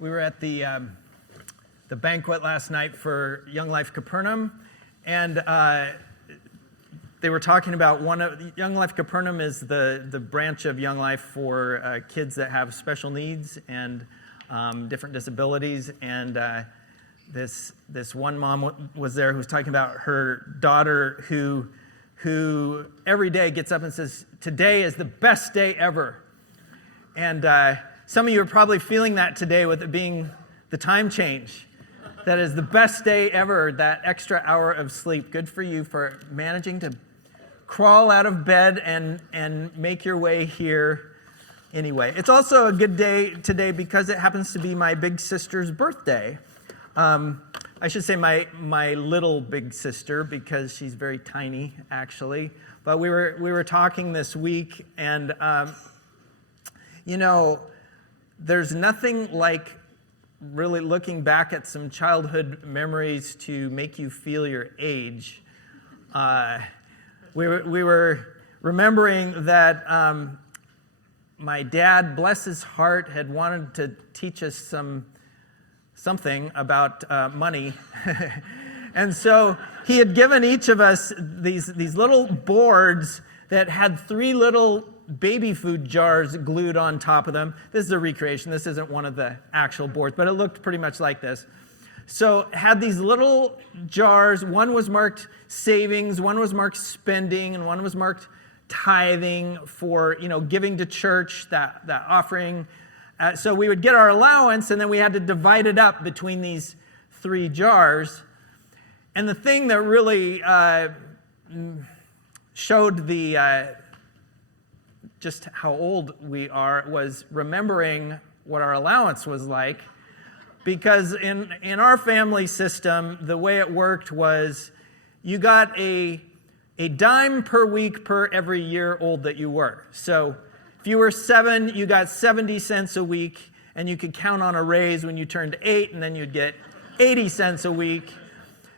We were at the banquet last night for Young Life Capernaum, and they were talking about Young Life Capernaum is the branch of Young Life for kids that have special needs and different disabilities. And this one mom was there who was talking about her daughter who every day gets up and says, "Today is the best day ever." And some of you are probably feeling that today with it being the time change. That is the best day ever, that extra hour of sleep. Good for you for managing to crawl out of bed and make your way here anyway. It's also a good day today because it happens to be my big sister's birthday. I should say my little big sister because she's very tiny, actually. But we were talking this week, and there's nothing like really looking back at some childhood memories to make you feel your age. We were remembering that my dad, bless his heart, had wanted to teach us something about money. And so he had given each of us these little boards that had 3 little baby food jars glued on top of them. This is a recreation. This isn't one of the actual boards, but it looked pretty much like this. So had these little jars. One was marked savings, one was marked spending, and one was marked tithing for, giving to church, that offering. So we would get our allowance, and then we had to divide it up between these 3 jars. And the thing that really showed just how old we are was remembering what our allowance was like. Because in our family system, the way it worked was you got a dime per week per every year old that you were. So if you were 7, you got 70 cents a week, and you could count on a raise when you turned 8, and then you'd get 80 cents a week.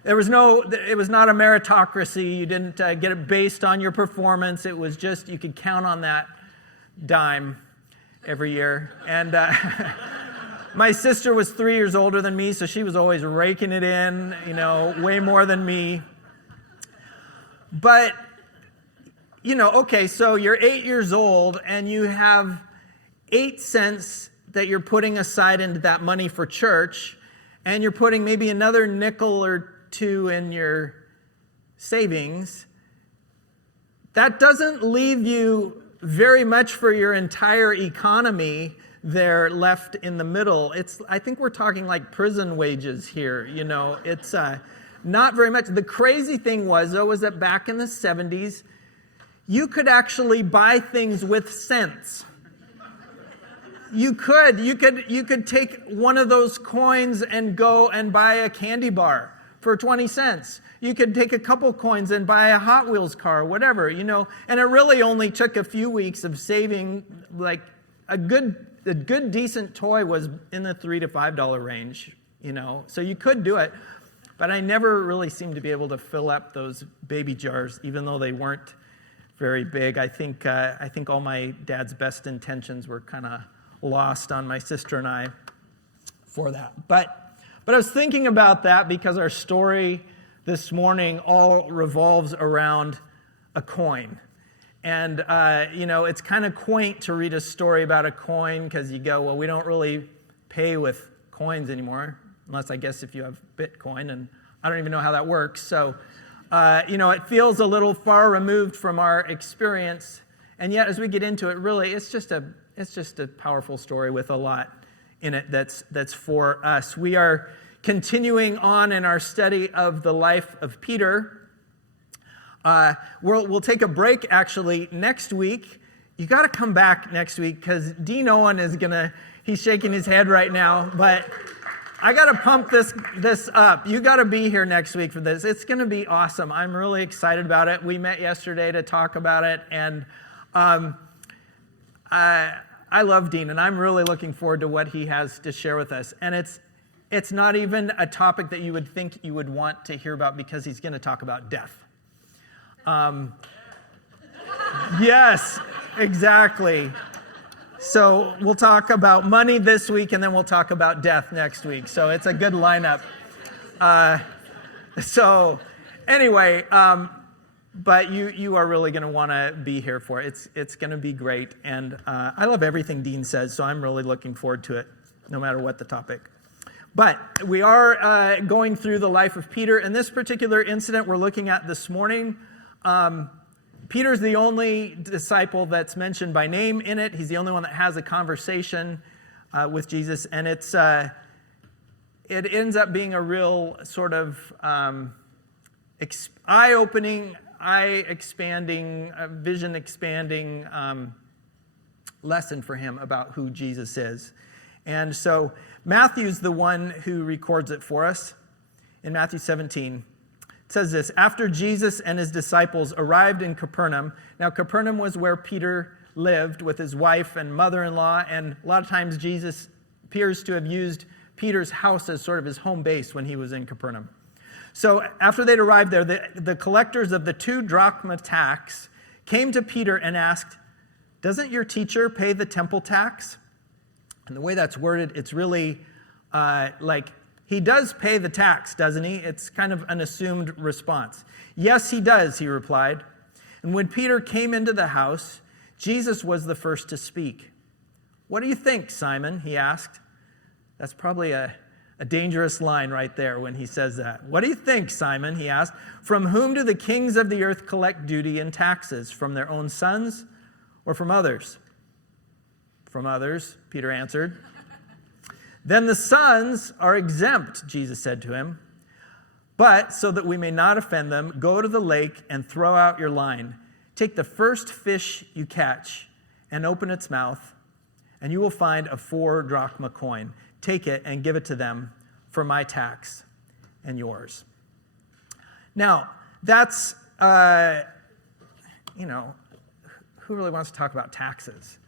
It was not a meritocracy. You didn't get it based on your performance. It was just you could count on that dime every year. And my sister was 3 years older than me, so she was always raking it in, way more than me. But, okay, so you're 8 years old, and you have 8 cents that you're putting aside into that money for church, and you're putting maybe another nickel or 2 in your savings. That doesn't leave you very much for your entire economy there left in the middle. I think we're talking like prison wages here, It's not very much. The crazy thing was that back in the 70s, you could actually buy things with cents. You could take one of those coins and go and buy a candy bar for 20 cents. You could take a couple coins and buy a Hot Wheels car, whatever, and it really only took a few weeks of saving. Like a good decent toy was in the $3 to $5 range, so you could do it. But I never really seemed to be able to fill up those baby jars, even though they weren't very big. I think all my dad's best intentions were kind of lost on my sister and I for that. But I was thinking about that because our story this morning all revolves around a coin. And, it's kind of quaint to read a story about a coin because you go, well, we don't really pay with coins anymore, unless I guess if you have Bitcoin, and I don't even know how that works. So, it feels a little far removed from our experience. And yet, as we get into it, really, it's just a powerful story with a lot in it that's for us. We are continuing on in our study of the life of Peter. We'll take a break actually next week. You got to come back next week because Dean Owen he's shaking his head right now, but I got to pump this up. You got to be here next week for this. It's going to be awesome. I'm really excited about it. We met yesterday to talk about it, and I love Dean, and I'm really looking forward to what he has to share with us. And it's not even a topic that you would think you would want to hear about because he's going to talk about death. Yes, exactly. So we'll talk about money this week, and then we'll talk about death next week. So it's a good lineup. So anyway, but you are really going to want to be here for it. It's going to be great. And I love everything Dean says, so I'm really looking forward to it, no matter what the topic. But we are going through the life of Peter. And this particular incident we're looking at this morning, Peter's the only disciple that's mentioned by name in it. He's the only one that has a conversation with Jesus. And it ends up being a real sort of eye-opening, eye-expanding, vision-expanding lesson for him about who Jesus is. And so Matthew's the one who records it for us in Matthew 17. It says this: after Jesus and his disciples arrived in Capernaum. Now, Capernaum was where Peter lived with his wife and mother-in-law, and a lot of times Jesus appears to have used Peter's house as sort of his home base when he was in Capernaum. So after they'd arrived there, the collectors of the 2 drachma tax came to Peter and asked, "Doesn't your teacher pay the temple tax?" And the way that's worded, it's really like, he does pay the tax, doesn't he? It's kind of an assumed response. "Yes, he does," he replied. And when Peter came into the house, Jesus was the first to speak. "What do you think, Simon?" he asked. That's probably a dangerous line right there when he says that. "What do you think, Simon?" he asked. "From whom do the kings of the earth collect duty and taxes? From their own sons or from others?" "From others," Peter answered. "Then the sons are exempt," Jesus said to him. "But so that we may not offend them, go to the lake and throw out your line. Take the first fish you catch and open its mouth, and you will find a 4 drachma coin. Take it and give it to them for my tax and yours." Now, that's, who really wants to talk about taxes?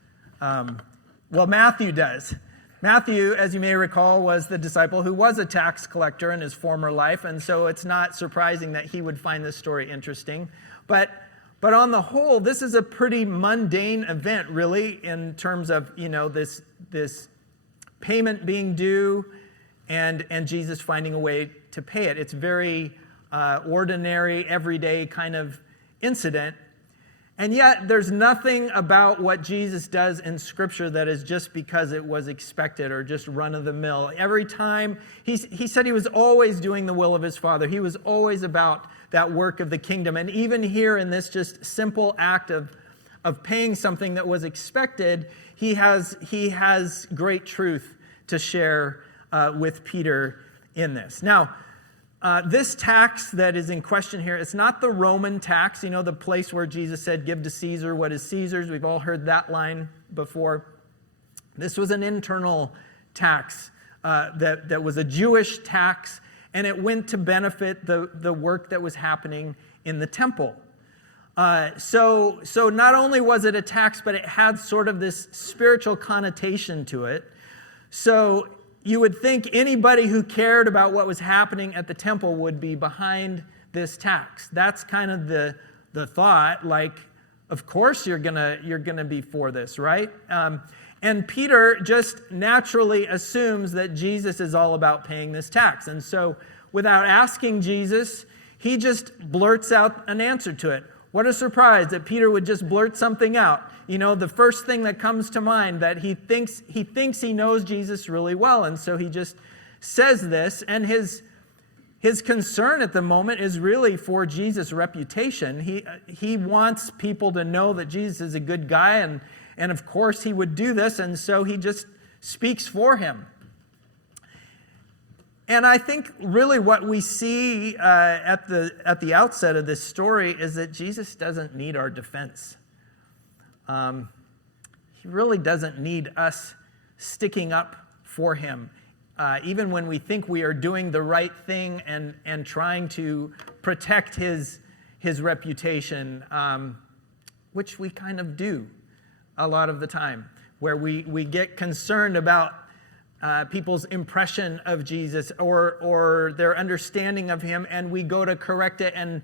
Well, Matthew does. Matthew, as you may recall, was the disciple who was a tax collector in his former life, and so it's not surprising that he would find this story interesting. But on the whole, this is a pretty mundane event, really, in terms of, this payment being due and Jesus finding a way to pay it. It's very ordinary, everyday kind of incident. And yet, there's nothing about what Jesus does in Scripture that is just because it was expected or just run-of-the-mill. Every time, he said he was always doing the will of his Father. He was always about that work of the kingdom. And even here in this just simple act of paying something that was expected, he has great truth to share with Peter in this. Now, this tax that is in question here, it's not the Roman tax, the place where Jesus said, "Give to Caesar what is Caesar's." We've all heard that line before. This was an internal tax that was a Jewish tax, and it went to benefit the work that was happening in the temple. So not only was it a tax, but it had sort of this spiritual connotation to it. So you would think anybody who cared about what was happening at the temple would be behind this tax. That's kind of the thought, like, of course you're gonna be for this, right? And Peter just naturally assumes that Jesus is all about paying this tax. And so without asking Jesus, he just blurts out an answer to it. What a surprise that Peter would just blurt something out. The first thing that comes to mind, that he thinks he knows Jesus really well. And so he just says this, and his concern at the moment is really for Jesus' reputation. He wants people to know that Jesus is a good guy, and of course he would do this, and so he just speaks for him. And I think really what we see at the outset of this story is that Jesus doesn't need our defense. He really doesn't need us sticking up for him, even when we think we are doing the right thing and trying to protect his reputation, which we kind of do a lot of the time, where we get concerned about people's impression of Jesus or their understanding of him, and we go to correct it and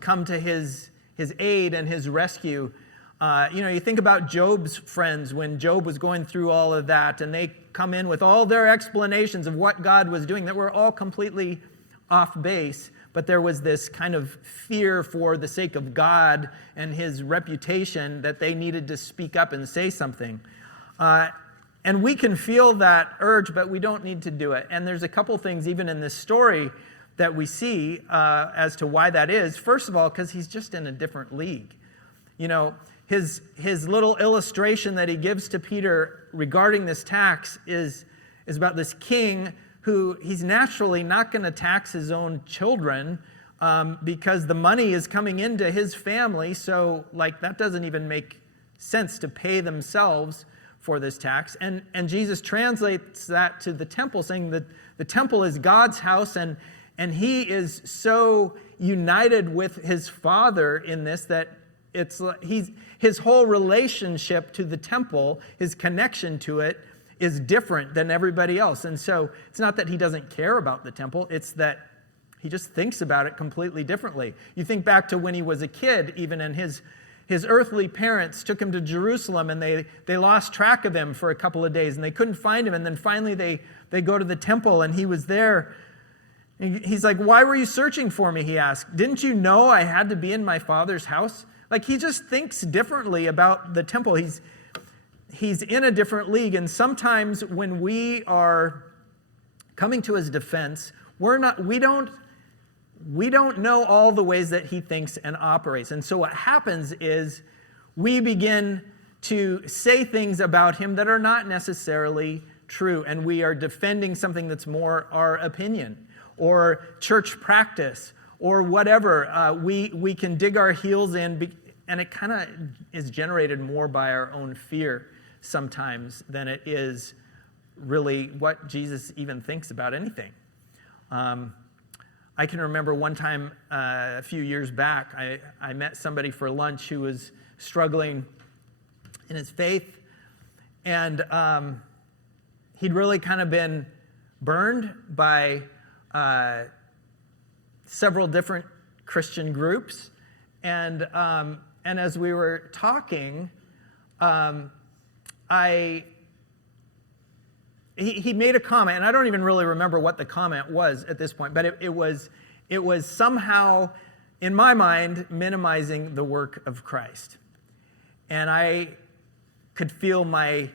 come to his aid and his rescue. You think about Job's friends when Job was going through all of that, and they come in with all their explanations of what God was doing that were all completely off base, but there was this kind of fear for the sake of God and his reputation that they needed to speak up and say something. And we can feel that urge, but we don't need to do it. And there's a couple things even in this story that we see as to why that is. First of all, because he's just in a different league. His little illustration that he gives to Peter regarding this tax is about this king who he's naturally not going to tax his own children because the money is coming into his family. So that doesn't even make sense to pay themselves for this tax. And Jesus translates that to the temple, saying that the temple is God's house, and he is so united with his Father in this that his whole relationship to the temple, his connection to it, is different than everybody else. And so it's not that he doesn't care about the temple, it's that he just thinks about it completely differently. You think back to when he was a kid, even, and his earthly parents took him to Jerusalem, and they lost track of him for a couple of days, and they couldn't find him. And then finally they go to the temple, and he was there. And he's like, "Why were you searching for me?" he asked. "Didn't you know I had to be in my Father's house?" He just thinks differently about the temple. He's in a different league. And sometimes when we are coming to his defense, we don't know all the ways that he thinks and operates. And so what happens is we begin to say things about him that are not necessarily true, and we are defending something that's more our opinion or church practice or whatever. We can dig our heels in, and it kind of is generated more by our own fear sometimes than it is really what Jesus even thinks about anything. I can remember one time a few years back, I met somebody for lunch who was struggling in his faith, and he'd really kind of been burned by several different Christian groups, and as we were talking, he made a comment, and I don't even really remember what the comment was at this point, but it was somehow, in my mind, minimizing the work of Christ. And I could feel my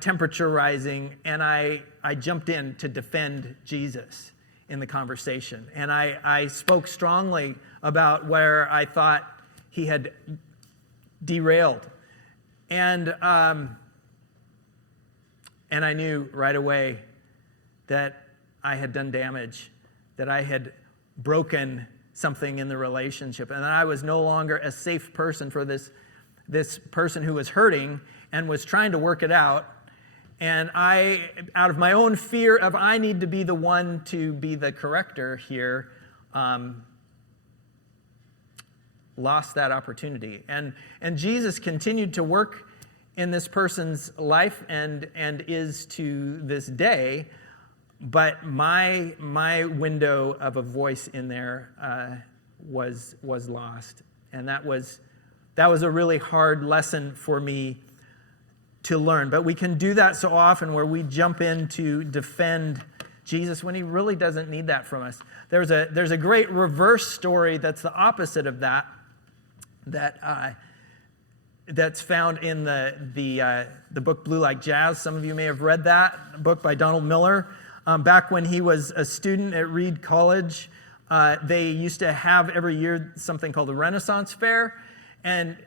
temperature rising, and I jumped in to defend Jesus in the conversation. And I spoke strongly about where I thought he had derailed. And I knew right away that I had done damage, that I had broken something in the relationship, and that I was no longer a safe person for this person who was hurting and was trying to work it out. And I, out of my own fear of I need to be the one to be the corrector here, lost that opportunity. And Jesus continued to work in this person's life and is to this day, but my window of a voice in there was lost, and that was a really hard lesson for me to learn. But we can do that so often, where we jump in to defend Jesus when he really doesn't need that from us. There's a great reverse story that's the opposite of that that's found in the book Blue Like Jazz. Some of you may have read that, a book by Donald Miller. Back when he was a student at Reed College, they used to have every year something called the Renaissance Fair, and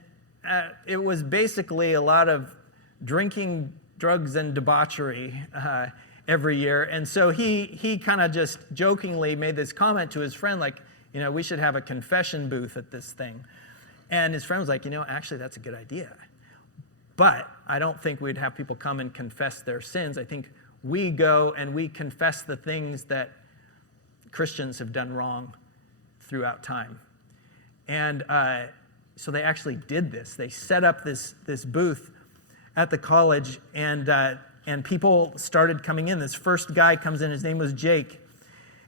it was basically a lot of drinking, drugs, and debauchery every year. And so he kind of just jokingly made this comment to his friend, like, we should have a confession booth at this thing. And his friend was like, actually, that's a good idea. But I don't think we'd have people come and confess their sins. I think we go and we confess the things that Christians have done wrong throughout time. And so they actually did this. They set up this booth at the college, and people started coming in. This first guy comes in. His name was Jake.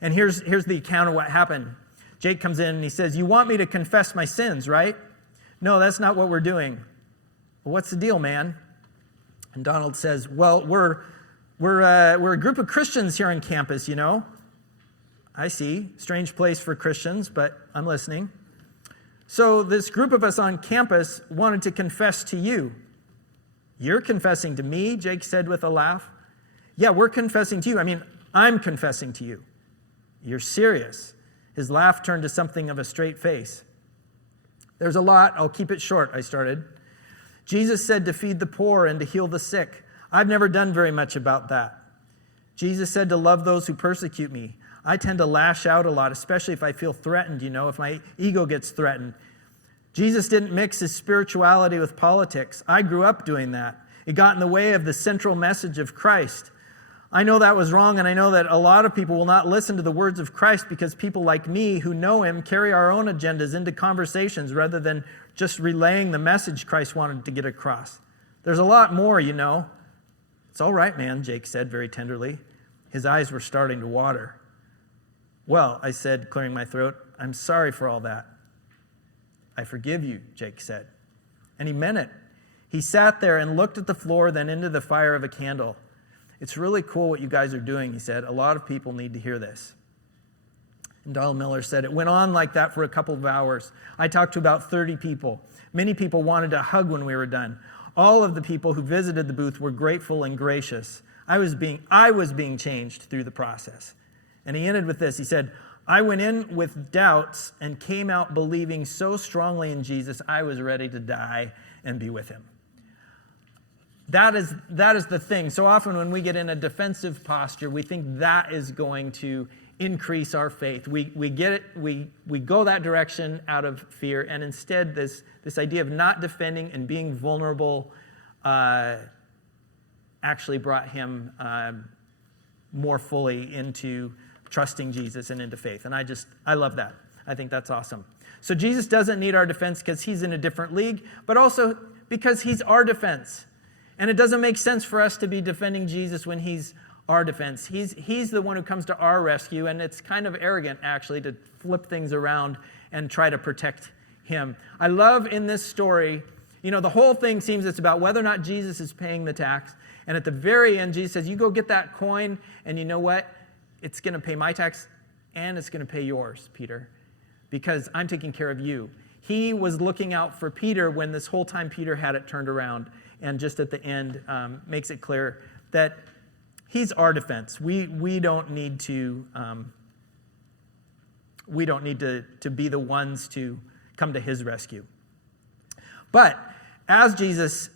And here's the account of what happened. Jake comes in and he says, "You want me to confess my sins, right?" "No, that's not what we're doing." What's the deal, man? And Donald says, well, we're a group of Christians here on campus, you know. I see. Strange place for Christians, but I'm listening. So this group of us on campus wanted to confess to you. You're confessing to me, Jake said with a laugh. Yeah, we're confessing to you. I mean, I'm confessing to you. You're serious. His laugh turned to something of a straight face. There's a lot. I'll keep it short, I started. Jesus said to feed the poor and to heal the sick. I've never done very much about that. Jesus said to love those who persecute me. I tend to lash out a lot, especially if I feel threatened, you know, if my ego gets threatened. Jesus didn't mix his spirituality with politics. I grew up doing that. It got in the way of the central message of Christ. I know that was wrong, and I know that a lot of people will not listen to the words of Christ because people like me who know him carry our own agendas into conversations rather than just relaying the message Christ wanted to get across. There's a lot more, you know. It's all right, man, Jake said very tenderly. His eyes were starting to water. Well, I said, clearing my throat, I'm sorry for all that. I forgive you, Jake said. And he meant it. He sat there and looked at the floor, then into the fire of a candle. It's really cool what you guys are doing, he said. A lot of people need to hear this. And Donald Miller said, it went on like that for a couple of hours. I talked to about 30 people. Many people wanted a hug when we were done. All of the people who visited the booth were grateful and gracious. I was being changed through the process. And he ended with this. He said, I went in with doubts and came out believing so strongly in Jesus, I was ready to die and be with him. That is the thing. So often when we get in a defensive posture, we think that is going to increase our faith. We get it, we go that direction out of fear, and instead this idea of not defending and being vulnerable actually brought him more fully into trusting Jesus and into faith. And I love that. I think that's awesome. So Jesus doesn't need our defense because he's in a different league, but also because he's our defense. And it doesn't make sense for us to be defending Jesus when he's our defense. He's the one who comes to our rescue, and it's kind of arrogant, actually, to flip things around and try to protect him. I love in this story, you know, the whole thing seems it's about whether or not Jesus is paying the tax. And at the very end, Jesus says, you go get that coin, and you know what? It's going to pay my tax, and it's going to pay yours, Peter, because I'm taking care of you. He was looking out for Peter when this whole time Peter had it turned around. And just at the end, makes it clear that he's our defense. We don't need to be the ones to come to his rescue. But as Jesus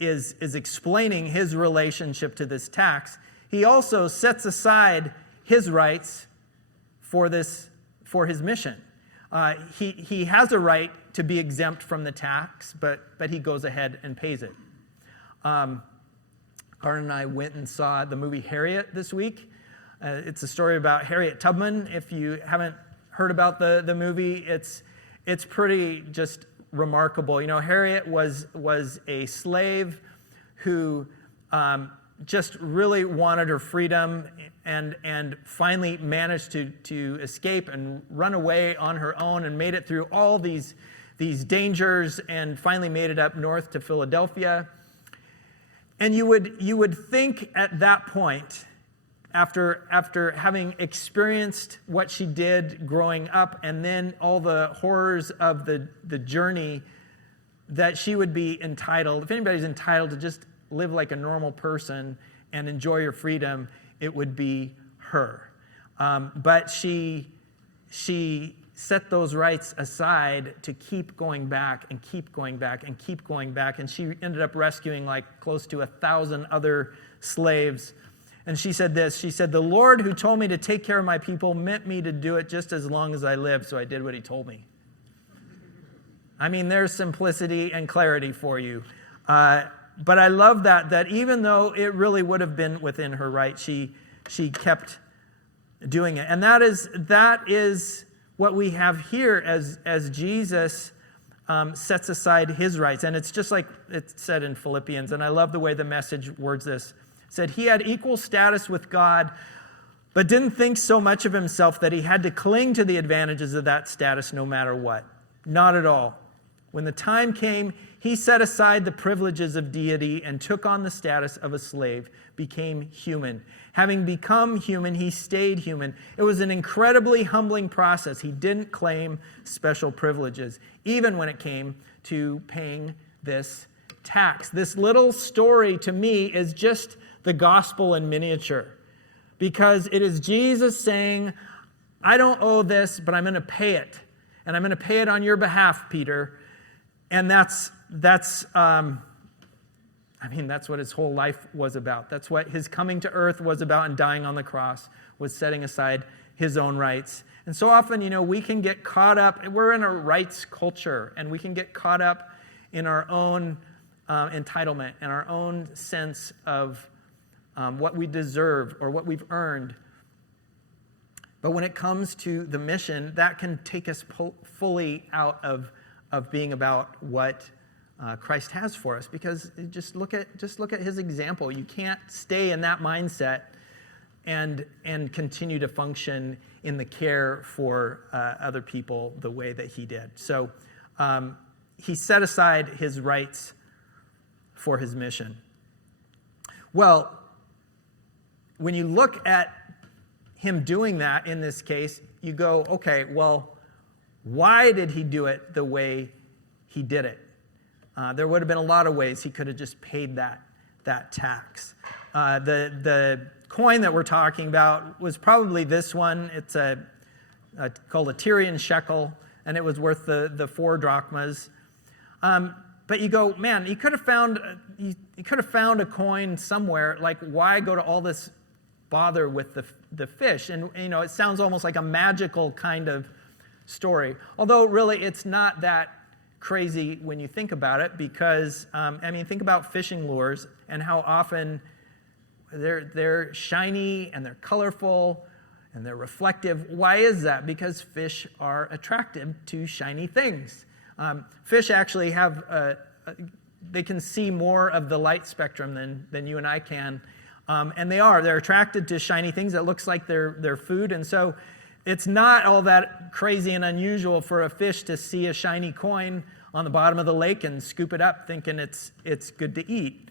is explaining his relationship to this tax, he also sets aside his rights for his mission. He has a right to be exempt from the tax, but he goes ahead and pays it. Karen and I went and saw the movie Harriet this week. It's a story about Harriet Tubman. If you haven't heard about the movie, it's pretty just remarkable. You know, Harriet was a slave who just really wanted her freedom and finally managed to escape and run away on her own and made it through all these dangers and finally made it up north to Philadelphia. And you would think at that point, after having experienced what she did growing up and then all the horrors of the journey, that she would be entitled, if anybody's entitled to just live like a normal person and enjoy your freedom, it would be her. But she set those rights aside to keep going back and keep going back and keep going back. And she ended up rescuing like close to 1,000 other slaves. And she said this, she said, the Lord who told me to take care of my people meant me to do it just as long as I lived, so I did what he told me. I mean, there's simplicity and clarity for you. But I love that even though it really would have been within her right, she kept doing it. And that is what we have here as Jesus sets aside his rights. And it's just like it's said in Philippians, and I love the way the Message words this. It said, he had equal status with God, but didn't think so much of himself that he had to cling to the advantages of that status no matter what. Not at all. When the time came, He set aside the privileges of deity and took on the status of a slave, became human. Having become human, he stayed human. It was an incredibly humbling process. He didn't claim special privileges, even when it came to paying this tax. This little story to me is just the gospel in miniature, because it is Jesus saying, I don't owe this, but I'm going to pay it. And I'm going to pay it on your behalf, Peter. And that's what his whole life was about. That's what his coming to earth was about, and dying on the cross was setting aside his own rights. And so often, we can get caught up. We're in a rights culture, and we can get caught up in our own entitlement and our own sense of what we deserve or what we've earned. But when it comes to the mission, that can take us fully out of being about what Christ has for us. Because just look at his example. You can't stay in that mindset and continue to function in the care for other people the way that he did. So he set aside his rights for his mission. Well, when you look at him doing that in this case, you go, okay, well, why did he do it the way he did it? There would have been a lot of ways he could have just paid that tax. The coin that we're talking about was probably this one. It's called a Tyrian shekel, and it was worth the 4 drachmas. But you go, man, you could have found a coin somewhere. Like, why go to all this bother with the fish? And it sounds almost like a magical kind of story. Although really it's not that crazy when you think about it, because think about fishing lures and how often they're shiny and they're colorful and they're reflective. Why is that? Because fish are attracted to shiny things. Fish actually have they can see more of the light spectrum than you and I can. And they're attracted to shiny things that looks like their food. And so it's not all that crazy and unusual for a fish to see a shiny coin on the bottom of the lake and scoop it up thinking it's good to eat.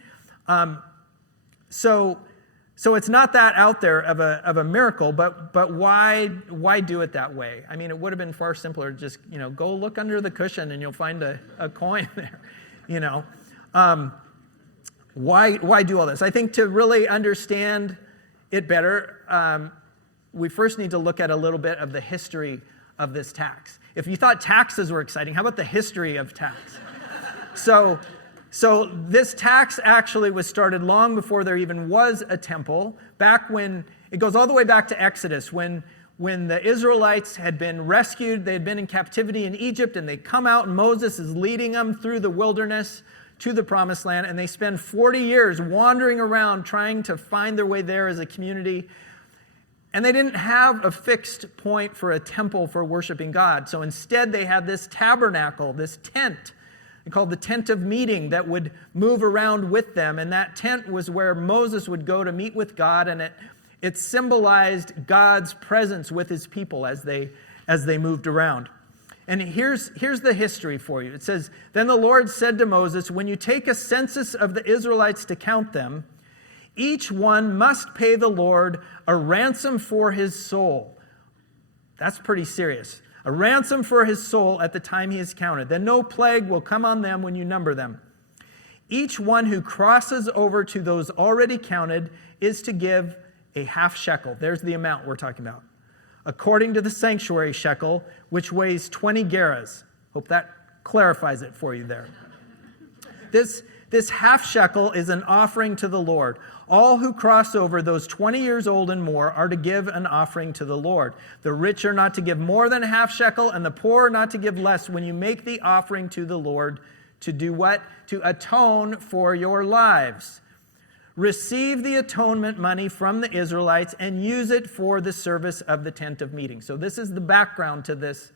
So it's not that out there of a miracle, but why do it that way? I mean, it would have been far simpler to just, go look under the cushion and you'll find a coin there, Why do all this? I think to really understand it better, we first need to look at a little bit of the history of this tax. If you thought taxes were exciting, how about the history of tax? So this tax actually was started long before there even was a temple. Back when, it goes all the way back to Exodus, when the Israelites had been rescued, they had been in captivity in Egypt, and they come out, and Moses is leading them through the wilderness to the promised land, and they spend 40 years wandering around trying to find their way there as a community. And they didn't have a fixed point for a temple for worshiping God. So instead they had this tabernacle, this tent, called the tent of meeting, that would move around with them. And that tent was where Moses would go to meet with God, and it symbolized God's presence with his people as they moved around. And here's the history for you. It says, "Then the Lord said to Moses, when you take a census of the Israelites to count them, each one must pay the Lord a ransom for his soul." That's pretty serious. A ransom for his soul at the time he is counted. Then no plague will come on them when you number them. Each one who crosses over to those already counted is to give a half shekel. There's the amount we're talking about. According to the sanctuary shekel, which weighs 20 gerahs. Hope that clarifies it for you there. This half shekel is an offering to the Lord. All who cross over those 20 years old and more are to give an offering to the Lord. The rich are not to give more than a half shekel, and the poor are not to give less when you make the offering to the Lord. To do what? To atone for your lives. Receive the atonement money from the Israelites and use it for the service of the tent of meeting. So this is the background to this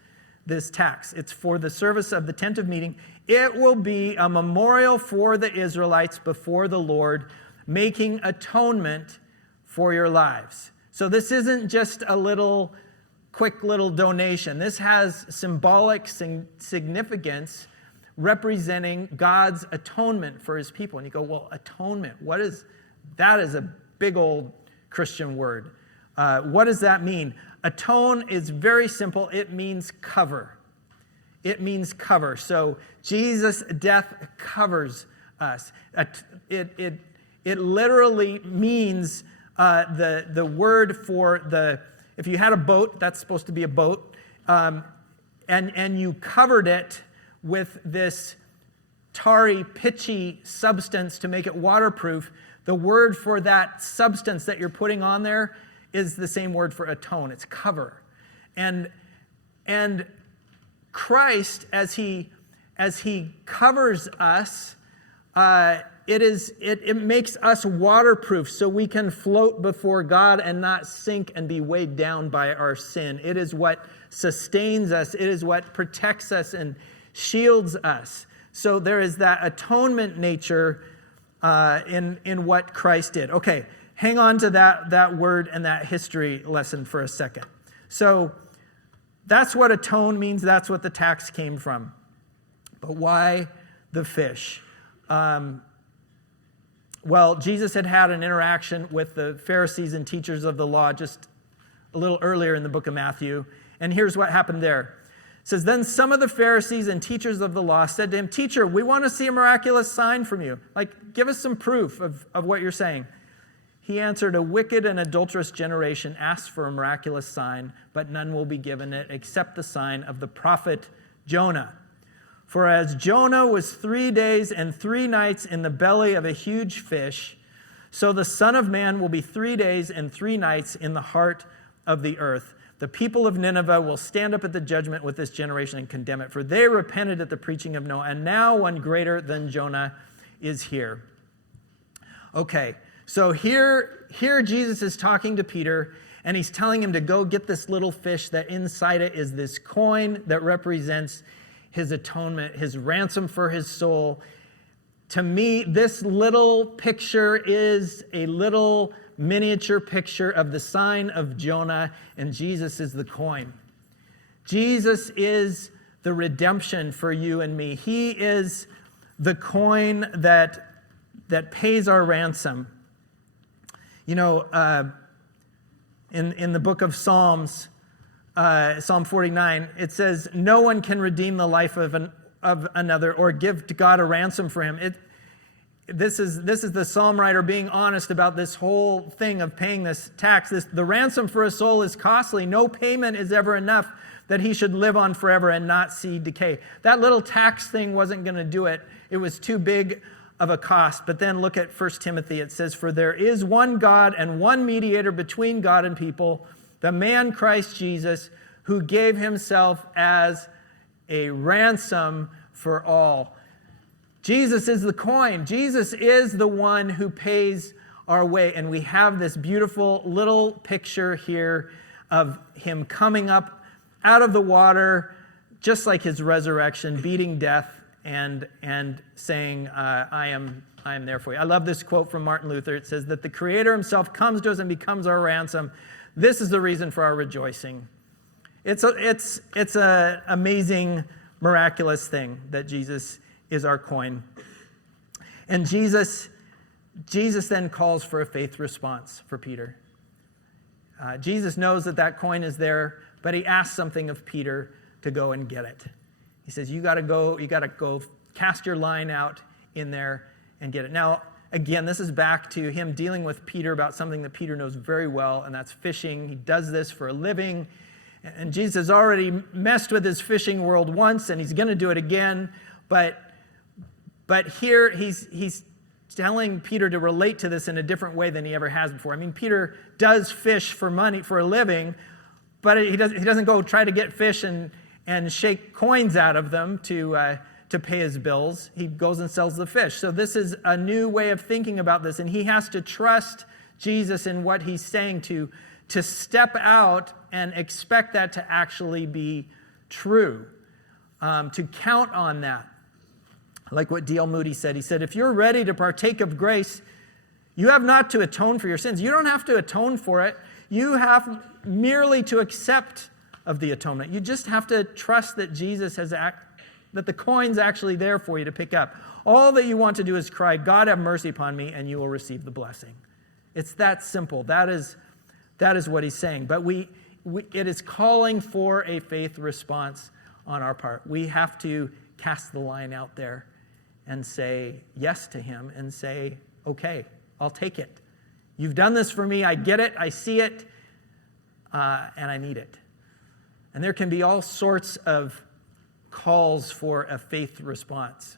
tax. It's for the service of the tent of meeting. It will be a memorial for the Israelites before the Lord, making atonement for your lives. So this isn't just a quick little donation. This has symbolic significance representing God's atonement for his people. And you go, well, atonement, what is that? Is a big old Christian word. What does that mean? Atone is very simple. It means cover. It means cover. So Jesus' death covers us. It literally means the word for if you had a boat, that's supposed to be a boat, and you covered it with this tarry, pitchy substance to make it waterproof. The word for that substance that you're putting on there is the same word for atone. It's cover. And Christ, as he covers us, it makes us waterproof so we can float before God and not sink and be weighed down by our sin. It is what sustains us. It is what protects us and shields us. So there is that atonement nature in what Christ did. Okay, hang on to that word and that history lesson for a second. So that's what atone means. That's what the tax came from. But why the fish? Well, Jesus had an interaction with the Pharisees and teachers of the law just a little earlier in the book of Matthew. And here's what happened there. It says, then some of the Pharisees and teachers of the law said to him, "Teacher, we want to see a miraculous sign from you. Give us some proof of what you're saying." He answered, "A wicked and adulterous generation asks for a miraculous sign, but none will be given it except the sign of the prophet Jonah. For as Jonah was 3 days and 3 nights in the belly of a huge fish, so the Son of Man will be 3 days and 3 nights in the heart of the earth. The people of Nineveh will stand up at the judgment with this generation and condemn it, for they repented at the preaching of Noah, and now one greater than Jonah is here." Okay, so here Jesus is talking to Peter, and he's telling him to go get this little fish that inside it is this coin that represents his atonement, his ransom for his soul. To me, this little picture is a little miniature picture of the sign of Jonah, and Jesus is the coin. Jesus is the redemption for you and me. He is the coin that pays our ransom. You know, in the book of Psalms, Psalm 49, it says, "No one can redeem the life of another or give to God a ransom for him." This is the psalm writer being honest about this whole thing of paying this tax. The ransom for a soul is costly. No payment is ever enough that he should live on forever and not see decay. That little tax thing wasn't going to do it. It was too big of a cost. But then look at 1 Timothy. It says, "For there is one God and one mediator between God and people, the man Christ Jesus, who gave himself as a ransom for all." Jesus is the coin. Jesus is the one who pays our way. And we have this beautiful little picture here of him coming up out of the water, just like his resurrection, beating death and saying, I am there for you. I love this quote from Martin Luther. It says that the Creator himself comes to us and becomes our ransom. This is the reason for our rejoicing. It's an amazing, miraculous thing that Jesus is our coin. And Jesus then calls for a faith response for Peter. Jesus knows that coin is there, but he asks something of Peter to go and get it. He says, you got to go cast your line out in there and get it. Now, again, this is back to him dealing with Peter about something that Peter knows very well, and that's fishing. He does this for a living. And Jesus has already messed with his fishing world once, and he's going to do it again. But here he's telling Peter to relate to this in a different way than he ever has before. I mean, Peter does fish for money, for a living, but he doesn't go try to get fish and shake coins out of them to pay his bills. He goes and sells the fish. So this is a new way of thinking about this, and he has to trust Jesus in what he's saying to step out and expect that to actually be true, to count on that. Like what D.L. Moody said. He said, if you're ready to partake of grace, you have not to atone for your sins. You don't have to atone for it. You have merely to accept of the atonement. You just have to trust that Jesus has that the coin's actually there for you to pick up. All that you want to do is cry, God, have mercy upon me, and you will receive the blessing. It's that simple. That is what he's saying. But it is calling for a faith response on our part. We have to cast the line out there and say yes to him and say, okay, I'll take it. You've done this for me. I get it. I see it. And I need it. And there can be all sorts of calls for a faith response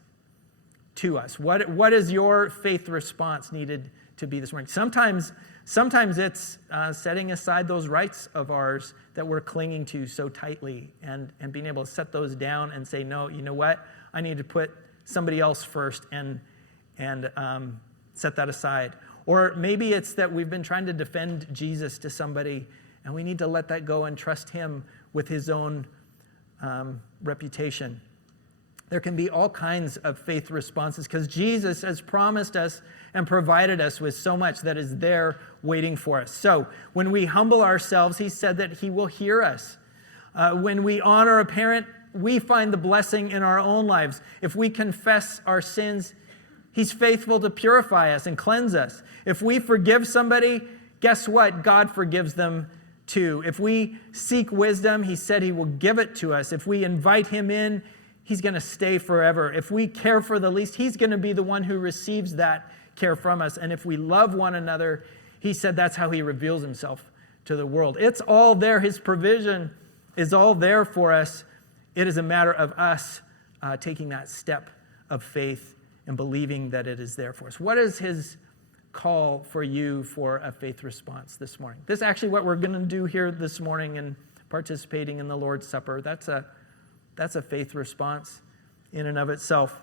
to us. What is your faith response needed to be this morning? Sometimes it's setting aside those rights of ours that we're clinging to so tightly and being able to set those down and say, no, you know what? I need to put somebody else first and set that aside. Or maybe it's that we've been trying to defend Jesus to somebody and we need to let that go and trust him with his own reputation. There can be all kinds of faith responses because Jesus has promised us and provided us with so much that is there waiting for us. So when we humble ourselves, he said that he will hear us. When we honor a parent, we find the blessing in our own lives. If we confess our sins, he's faithful to purify us and cleanse us. If we forgive somebody, guess what? God forgives them too. If we seek wisdom, he said he will give it to us. If we invite him in, he's going to stay forever. If we care for the least, he's going to be the one who receives that care from us. And if we love one another, he said that's how he reveals himself to the world. It's all there. His provision is all there for us. It is a matter of us taking that step of faith and believing that it is there for us. What is his call for you for a faith response this morning? This is actually what we're going to do here this morning and participating in the Lord's Supper. That's a faith response in and of itself.